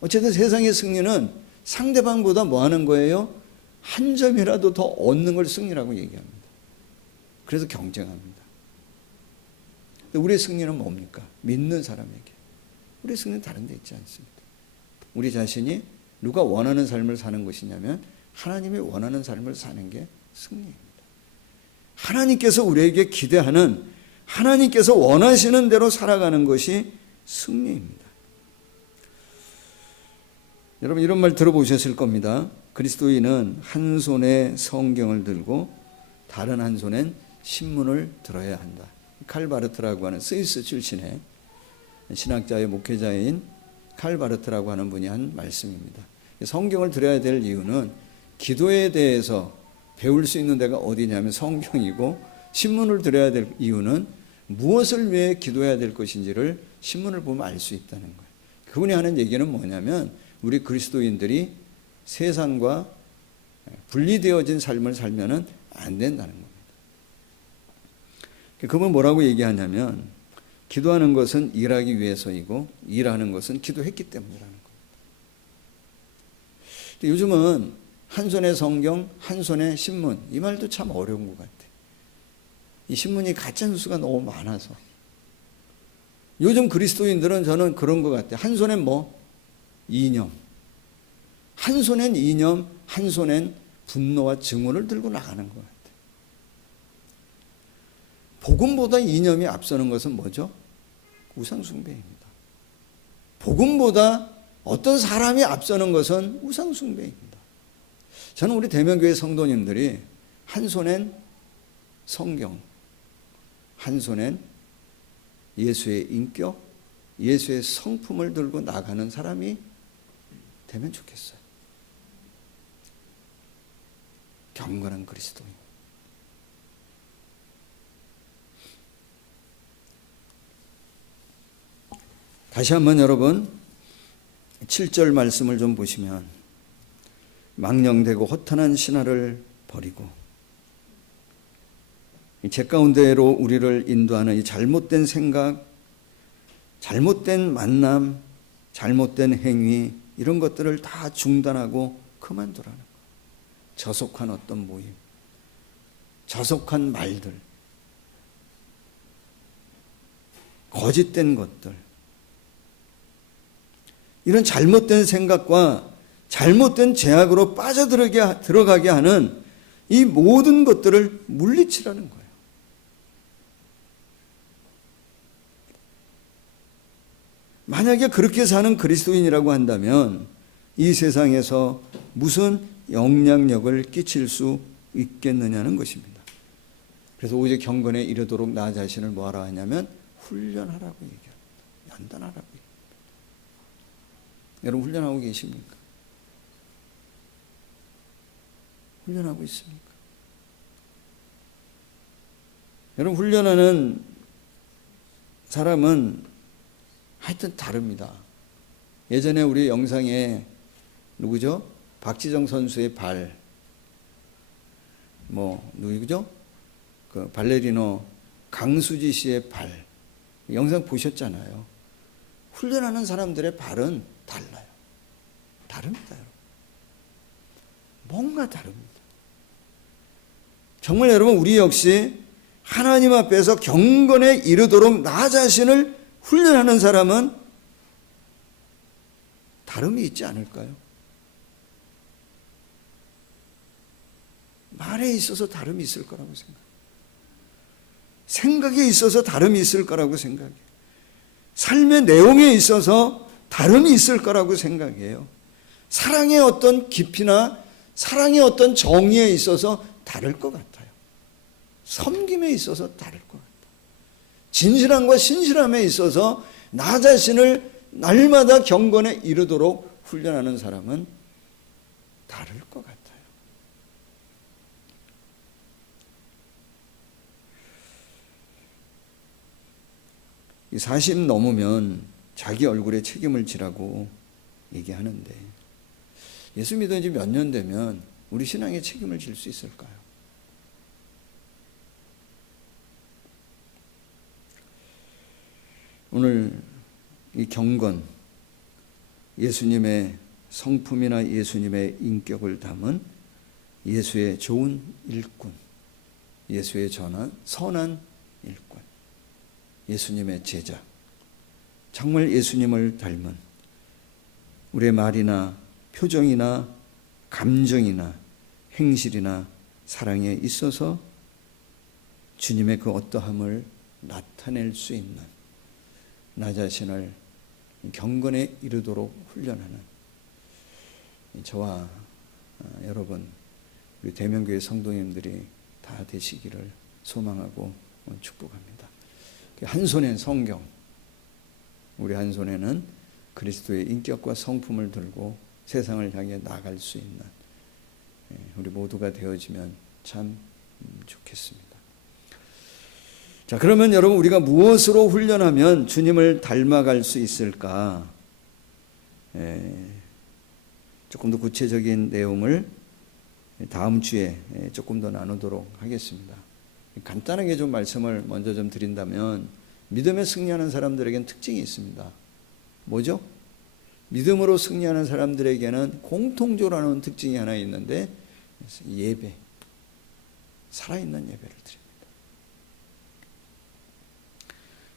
어쨌든 세상의 승리는 상대방보다 뭐 하는 거예요? 한 점이라도 더 얻는 걸 승리라고 얘기합니다. 그래서 경쟁합니다. 근데 우리의 승리는 뭡니까? 믿는 사람에게. 우리의 승리는 다른 데 있지 않습니다. 우리 자신이 누가 원하는 삶을 사는 것이냐면 하나님이 원하는 삶을 사는 게 승리입니다. 하나님께서 우리에게 기대하는, 하나님께서 원하시는 대로 살아가는 것이 승리입니다. 여러분 이런 말 들어보셨을 겁니다. 그리스도인은 한 손에 성경을 들고 다른 한 손엔 신문을 들어야 한다. 칼 바르트라고 하는 스위스 출신의 신학자의 목회자인 칼 바르트라고 하는 분이 한 말씀입니다. 성경을 들어야 될 이유는 기도에 대해서 배울 수 있는 데가 어디냐면 성경이고, 신문을 들어야 될 이유는 무엇을 위해 기도해야 될 것인지를 신문을 보면 알 수 있다는 거예요. 그분이 하는 얘기는 뭐냐면 우리 그리스도인들이 세상과 분리되어진 삶을 살면은 안 된다는 겁니다. 그분 뭐라고 얘기하냐면 기도하는 것은 일하기 위해서이고 일하는 것은 기도했기 때문이라는 겁니다. 요즘은 한 손에 성경, 한 손에 신문, 이 말도 참 어려운 것 같아요. 이 신문이 가짜뉴스가 너무 많아서. 요즘 그리스도인들은 저는 그런 것 같아요. 한 손엔 뭐? 이념. 한 손엔 이념, 한 손엔 분노와 증오를 들고 나가는 것 같아요. 복음보다 이념이 앞서는 것은 뭐죠? 우상숭배입니다. 복음보다 어떤 사람이 앞서는 것은 우상숭배입니다. 저는 우리 대명교회 성도님들이 한 손엔 성경, 한 손엔 예수의 인격, 예수의 성품을 들고 나가는 사람이 되면 좋겠어요. 경건한 그리스도인. 다시 한번 여러분 7절 말씀을 좀 보시면 망령되고 허탄한 신화를 버리고 제 가운데로 우리를 인도하는 이 잘못된 생각, 잘못된 만남, 잘못된 행위, 이런 것들을 다 중단하고 그만두라는 거예요. 저속한 어떤 모임, 저속한 말들, 거짓된 것들, 이런 잘못된 생각과 잘못된 죄악으로 들어가게 하는 이 모든 것들을 물리치라는 거예요. 만약에 그렇게 사는 그리스도인이라고 한다면 이 세상에서 무슨 영향력을 끼칠 수 있겠느냐는 것입니다. 그래서 오직 경건에 이르도록 나 자신을 뭐하라 하냐면 훈련하라고 얘기합니다. 연단하라고 얘기합니다. 여러분 훈련하고 계십니까? 훈련하고 있습니까? 여러분 훈련하는 사람은 하여튼 다릅니다. 예전에 우리 영상에 누구죠? 박지정 선수의 발, 누구죠? 그 발레리노 강수지 씨의 발, 영상 보셨잖아요. 훈련하는 사람들의 발은 달라요. 다릅니다, 여러분. 뭔가 다릅니다. 정말 여러분, 우리 역시 하나님 앞에서 경건에 이르도록 나 자신을 훈련하는 사람은 다름이 있지 않을까요? 말에 있어서 다름이 있을 거라고 생각해요. 생각에 있어서 다름이 있을 거라고 생각해요. 삶의 내용에 있어서 다름이 있을 거라고 생각해요. 사랑의 어떤 깊이나 사랑의 어떤 정의에 있어서 다를 것 같아요. 섬김에 있어서 다를 것 같아요. 진실함과 신실함에 있어서 나 자신을 날마다 경건에 이르도록 훈련하는 사람은 다를 것 같아요. 이 40 넘으면 자기 얼굴에 책임을 지라고 얘기하는데 예수 믿은 지 몇 년 되면 우리 신앙에 책임을 질 수 있을까요? 오늘 이 경건, 예수님의 성품이나 예수님의 인격을 담은 예수의 좋은 일꾼, 예수의 선한 일꾼, 예수님의 제자, 정말 예수님을 닮은 우리의 말이나 표정이나 감정이나 행실이나 사랑에 있어서 주님의 그 어떠함을 나타낼 수 있는 나 자신을 경건에 이르도록 훈련하는 저와 여러분 우리 대명교회 성도님들이 다 되시기를 소망하고 축복합니다. 한 손엔 성경, 우리 한 손에는 그리스도의 인격과 성품을 들고 세상을 향해 나갈 수 있는 우리 모두가 되어지면 참 좋겠습니다. 자, 그러면 여러분 우리가 무엇으로 훈련하면 주님을 닮아갈 수 있을까? 조금 더 구체적인 내용을 다음 주에 조금 더 나누도록 하겠습니다. 간단하게 좀 말씀을 먼저 좀 드린다면 믿음에 승리하는 사람들에게는 특징이 있습니다. 뭐죠? 믿음으로 승리하는 사람들에게는 공통적으로 하는 특징이 하나 있는데 예배, 살아있는 예배를 드립니다.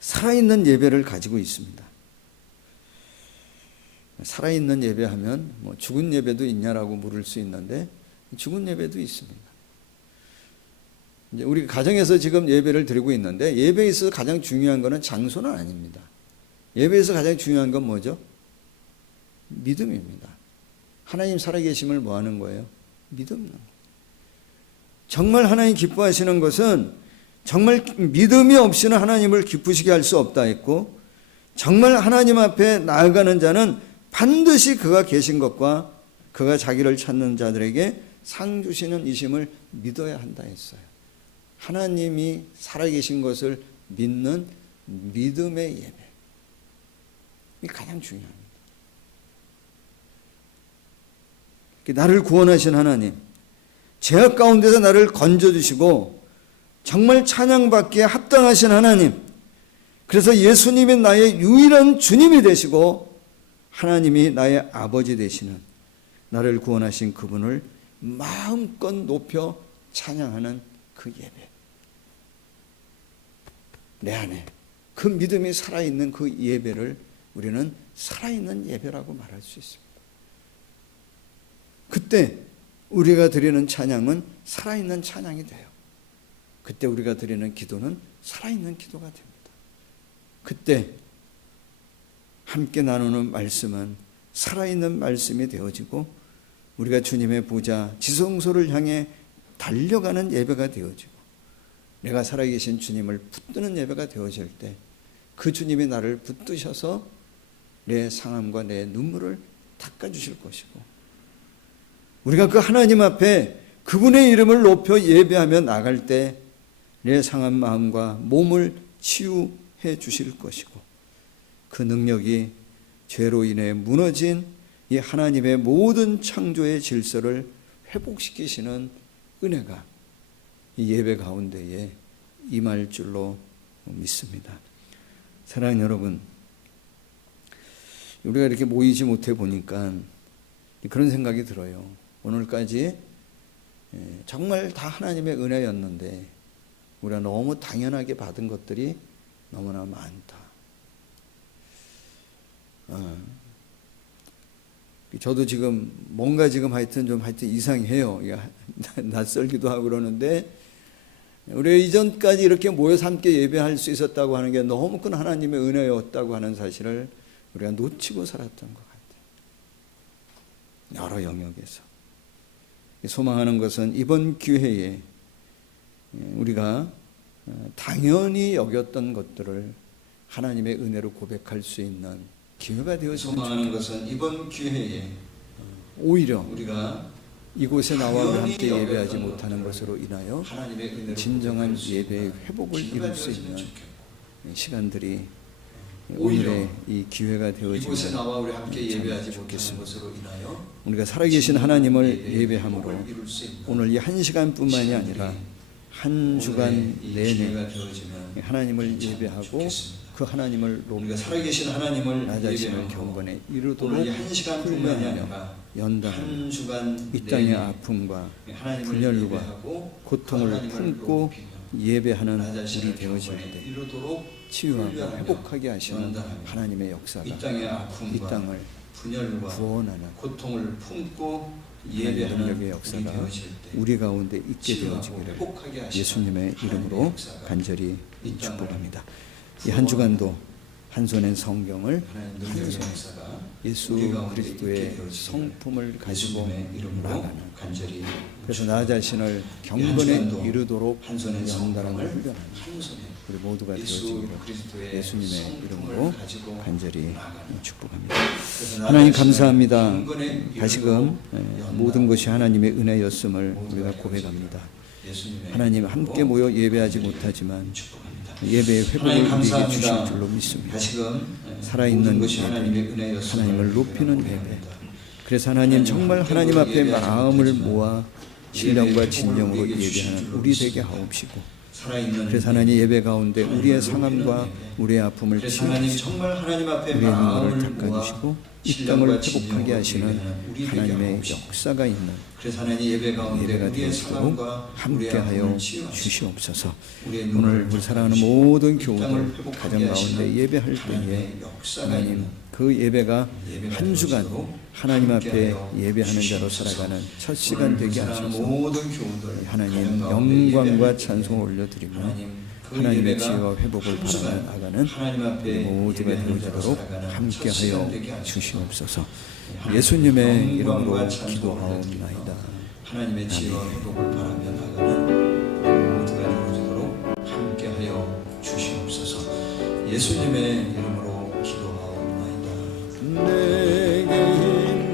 살아있는 예배를 가지고 있습니다. 살아있는 예배하면 뭐 죽은 예배도 있냐라고 물을 수 있는데 죽은 예배도 있습니다. 이제 우리 가정에서 지금 예배를 드리고 있는데 예배에 있어서 가장 중요한 것은 장소는 아닙니다. 예배에서 가장 중요한 건 뭐죠? 믿음입니다. 하나님 살아계심을 뭐 하는 거예요? 믿음. 정말 하나님 기뻐하시는 것은 정말 믿음이 없이는 하나님을 기쁘시게 할 수 없다 했고 정말 하나님 앞에 나아가는 자는 반드시 그가 계신 것과 그가 자기를 찾는 자들에게 상 주시는 이심을 믿어야 한다 했어요. 하나님이 살아계신 것을 믿는 믿음의 예배. 이게 가장 중요합니다. 나를 구원하신 하나님, 죄악 가운데서 나를 건져주시고 정말 찬양받기에 합당하신 하나님, 그래서 예수님이 나의 유일한 주님이 되시고 하나님이 나의 아버지 되시는 나를 구원하신 그분을 마음껏 높여 찬양하는 그 예배, 내 안에 그 믿음이 살아있는 그 예배를 우리는 살아있는 예배라고 말할 수 있습니다. 그때 우리가 드리는 찬양은 살아있는 찬양이 돼요. 그때 우리가 드리는 기도는 살아있는 기도가 됩니다. 그때 함께 나누는 말씀은 살아있는 말씀이 되어지고 우리가 주님의 보좌 지성소를 향해 달려가는 예배가 되어지고 내가 살아계신 주님을 붙드는 예배가 되어질 때 그 주님이 나를 붙드셔서 내 상함과 내 눈물을 닦아주실 것이고 우리가 그 하나님 앞에 그분의 이름을 높여 예배하며 나갈 때 내 상한 마음과 몸을 치유해 주실 것이고 그 능력이 죄로 인해 무너진 이 하나님의 모든 창조의 질서를 회복시키시는 은혜가 이 예배 가운데에 임할 줄로 믿습니다. 사랑하는 여러분, 우리가 이렇게 모이지 못해 보니까 그런 생각이 들어요. 오늘까지 정말 다 하나님의 은혜였는데 우리가 너무 당연하게 받은 것들이 너무나 많다. 저도 지금 뭔가 지금 하여튼 이상해요. 낯설기도 하고 그러는데 우리 이전까지 이렇게 모여서 함께 예배할 수 있었다고 하는 게 너무 큰 하나님의 은혜였다고 하는 사실을 우리가 놓치고 살았던 것 같아요. 여러 영역에서. 소망하는 것은 이번 기회에 우리가 당연히 여겼던 것들을 하나님의 은혜로 고백할 수 있는 기회가 되어지면 소망하는 것은 이번 기회에 오히려 우리가 이곳에 나와 함께 예배하지 못하는 것으로 인하여 하나님의 은혜로 진정한 예배의 회복을 이룰 수 있는 시간들이 오늘의 이 기회가 이곳에 나와 우리 함께 되어지면 예배하지 못하는 좋겠습니다. 것으로 인하여 우리가 살아계신 하나님을 예배함으로 회복을 이룰 수 있는 오늘 이 한 시간뿐만이 아니라 한 주간 오늘의 이 내내 기회가 되어지면 하나님을 예배하고 좋겠습니다. 그 하나님을 우리가 높여 살아계신 하나님을 나 자신을 예배하고 경건에 이르도록 오늘 한 시간뿐만이 아니라 훈련하며 연단 한 주간 이 땅의 내내 아픔과 하나님을 분열과 예배하고 고통을 하나님을 품고 높이며 예배하는 나 우리 자신을 되어질 경건에 때 이르도록 치유하고 훈련하며 회복하게 하시는 연단하며 하나님의 역사가 이 땅의 이 아픔과 땅을 분열과 구원하는 고통을 품고 하나님의 예배하는 능력의 우리 역사가 되어질 때 우리 가운데 있게 치유하고 되어지기를 회복하게 하시는 예수님의 하나님의 이름으로 역사가 간절히 이 땅을 축복합니다. 이 한 주간도 한 손엔 성경을 하나님 한 능력의 손 역사가 예수 우리 가운데 그리스도의 있게 되어지기를 성품을 가지고 예수님의 이름으로 나아가는 간절히 그래서 나 자신을 한 경건에 주간도 이르도록 한 손에 연단함을 성경을 훈련하는 한 손에 우리 모두가 예수 되어지기를 그리스도의 예수님의 성품을 이름으로 가지고 간절히 나아가는 축복합니다. 그래서 나 하나님 자신을 감사합니다. 경건에 다시금 이르도록 모든 것이 하나님의 은혜였음을 모두가 우리가 되어지기를 고백합니다. 예수님의 하나님 이름으로 함께 모여 예배하지 못하지만 축복합니다. 예배의 회복을 하나님 우리에게 주실 감사합니다. 줄로 믿습니다. 다시금 살아있는 모든 것이 예배, 하나님의 은혜였음을 하나님을 높이는 예배. 고백합니다. 그래서 하나님 정말 하나님 앞에 마음을 모아 신령과 예배의 진정으로 회복을 우리에게 주실 예배하는 줄로 우리 되게 믿습니다. 하옵시고 살아있는 그래서 하나님 예배 가운데 우리의 상함과 우리의 아픔을 그래서 하나님 치유하시고 정말 하나님 앞에 우리의 마음을 눈물을 모아 닦아주시고 이 신령과 땅을 진정으로 회복하게 하시는 예배하는 우리 되게 하나님의 하옵시고. 역사가 있는 그래서 하나님 예배 가운데 예배가 우리의 되어지도록 상함과 우리의 함께하여 아픔을 치유하시고 주시옵소서. 우리의 오늘 눈물을 우리 사랑하는 닦아주시고 모든 이 땅을 교우들 회복하게 가정 가운데 하시는 예배할 때에 하나님의 역사가 하나님 있는 그 예배가 예배가 한 주간 되어지도록 하나님 앞에 함께하여 예배하는 자로 주시옵소서. 살아가는 첫 시간 되게 사랑하는 하셔서 모든 교우들 하나님 가정 가운데 영광과 예배할 찬송을 때에 올려드리며 하나님 그 하나님의 예배가 지혜와 회복을 한 주간 바라며 나가는 하나님 앞에 우리 모두가 예배하는 자로 되어지도록 살아가는 첫 시간 함께하여 되게 하시고 주시옵소서. 하나님 예수님의 영광과 이름으로 찬송을 기도하옵나이다. 하나님의 지혜와 회복을 바라며 나가는 모두가 되어지도록 함께하여 주시옵소서. 예수님의 이름으로 기도하옵나이다. 내게 있는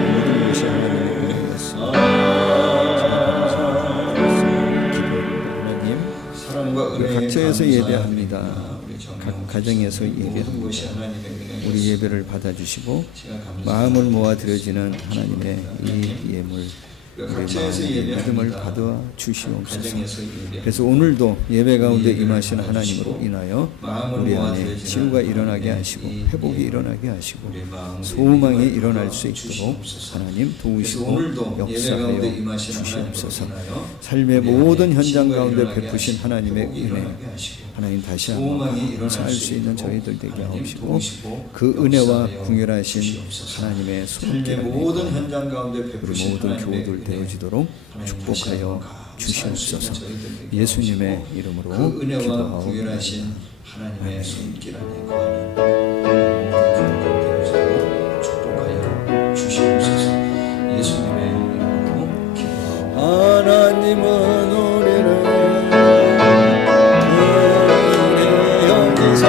모든 것이 하나님의 은혜였습니다. 하나님 사랑과 우리 은혜에 각처에서 예배합니다. 감사드립니다. 우리 정령 각 가정에서 모든 예배합니다. 것이 하나님의 은혜였습니다. 우리 예배를 받아주시고 제가 감사합니다. 마음을 모아 드려지는 하나님의 이 예물 우리 각처에서 마음의 예배합니다. 믿음을 받아 주시옵소서. 가정에서 예배합니다. 그래서 오늘도 예배 가운데 예배를 임하시는 받아주시고 하나님으로 인하여 마음을 우리 모아 안에 드려지는 치유가 일어나게 하나님의 하시고 이 회복이 예배. 일어나게 하시고 우리 마음의 소망이 예배를 일어날 수 있도록 주시옵소서. 하나님 그래서 도우시고 오늘도 예배 가운데 역사하여 임하시는 주시옵소서. 하나님으로 인하여 삶의 우리 모든 안에 현장 치유가 가운데 일어나게 베푸신 하시고 하나님의 회복이 은혜 일어나게 하시고 하나님 다시 소망이 한번 일어날 감사할 수 있는 있도록 저희들 되게 하나님 하옵시고 도우시고 그 은혜와 역사하여 궁휼하신 주시옵소서. 하나님의 삶의 손길을 모든 믿고 현장 가운데 우리 베푸신 모든 하나님의 교우들 은혜 되어지도록 하나님 다시 축복하여 한번 감사할 수 있는 주시옵소서. 저희들 되게 예수님의 하옵시고 이름으로 그 은혜와 기도하옵나이다. 구별하신 하나님의 손길 안에 거하는 모든 교우들 되어지도록 축복하여 주시옵소서. 예수님의 이름으로 기도하옵나이다. 하나님은 우리를 여기서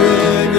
우리에게 하나님의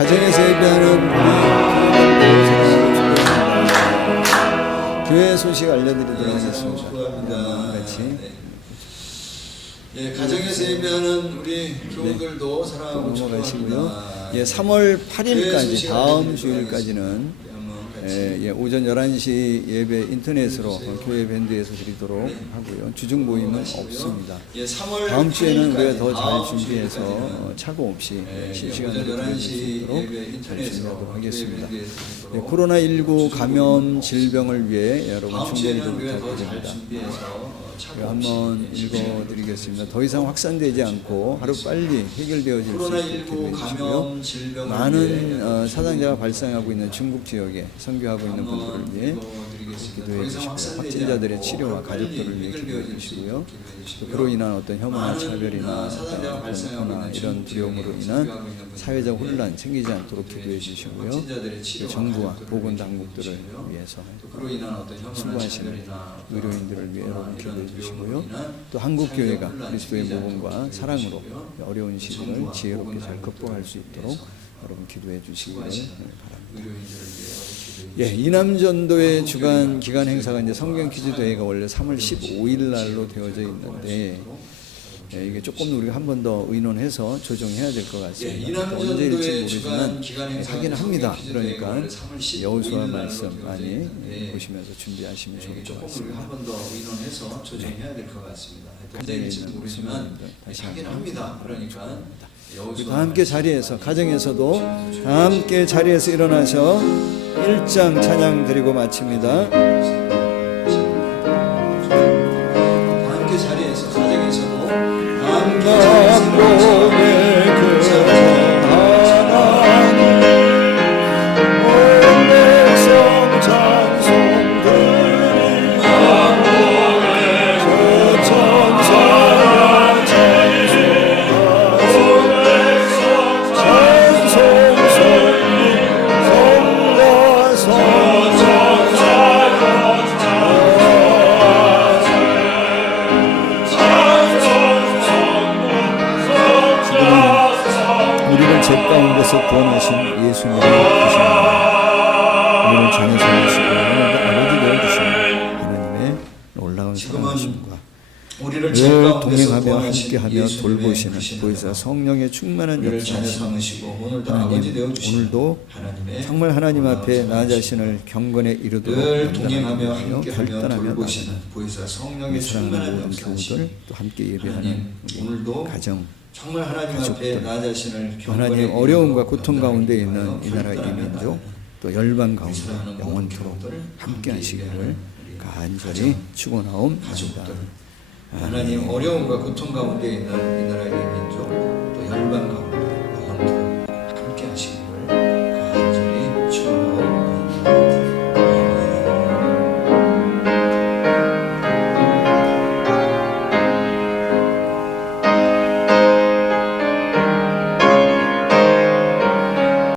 가정에서 예배하는 우리 교회 소식 알려드리도록 하겠습니다. 같이. 예, 가정에서 예배하는 우리 교우들도 사랑하고 넘어가시고요. 축복합니다. 예, 3월 8일까지 다음 주일까지는 오전 11시 예배 인터넷으로 교회 밴드에서 드리도록 하고요. 주중 모임은 없습니다. 다음 주에는 우리가 더 잘 준비해서 착오 없이 실시간으로 드릴 수 있도록 잘 준비하도록 하겠습니다. 코로나19 감염 질병을 위해 여러분 충분히도 부탁드립니다. 한번 읽어드리겠습니다. 더 이상 확산되지 않고 하루 빨리 해결되어질 수 있도록 해주시고요. 많은 사상자가 발생하고 있는 중국 지역에 선교하고 있는 분들을 위해 기도해 주시고 확진자들의 치료와 가족들을 위해 기도해 주시고요. 또 그로 인한 어떤 혐오나 차별이나 공포나 이런 두려움으로 인한 사회적 혼란 생기지 않도록 기도해 주시고요. 정부와 보건당국들을 위해서 수고하시는 의료인들을 위해 여러분 기도해 주시고요. 또 한국교회가 그리스도의 모범과 사랑으로 어려운 시기를 지혜롭게 잘 극복할 수 있도록 여러분 기도해 주시기를 바랍니다. 예, 이남전도의 주간 기간 행사가 이제 성경 퀴즈 대회가 원래 3월 15일 날로 되어져 있는데 이게 조금 우리가 한 번 더 의논해서 조정해야 될 것 같습니다. 언제일지 모르지만 하긴 합니다. 그러니까 여호수아 말씀 많이 보시면서 준비하시면 좋을 것 같습니다. 한 번 더 의논해서 조정해야 될 것 같습니다. 언제일지 모르지만 하긴 합니다. 그러니까 다 함께 자리에서 가정에서도 다 함께 자리에서 일어나서 1장 찬양 드리고 마칩니다. 다 함께 자리에서 가정에서도 다 함께 자리에서 죄 가운데서 구원하신 예수님을 보십니다. 우리는 전에 살으시고 오늘도 아버지 되어주시는 하나님의 놀라운 사랑하심과 늘 동행하며 함께하며 돌보시는 보혜사 성령의 충만한 역사하심 하나님, 오늘도 정말 하나님 앞에 나 자신을 경건에 이르도록 연단하며 결단하며 나가는 이 사랑하는 모든 교우들 또 함께 예배하는 가정 정말 하나님 앞에 나 자신을 하나님 어려움과 고통 가운데 있는 이 나라 이 민족 또 열방 가운데 영원토록 함께 하시기를 간절히 축원하옵나이다. 하나님 어려움과 고통 가운데 있는 이 나라의 민족 또 열방 가운데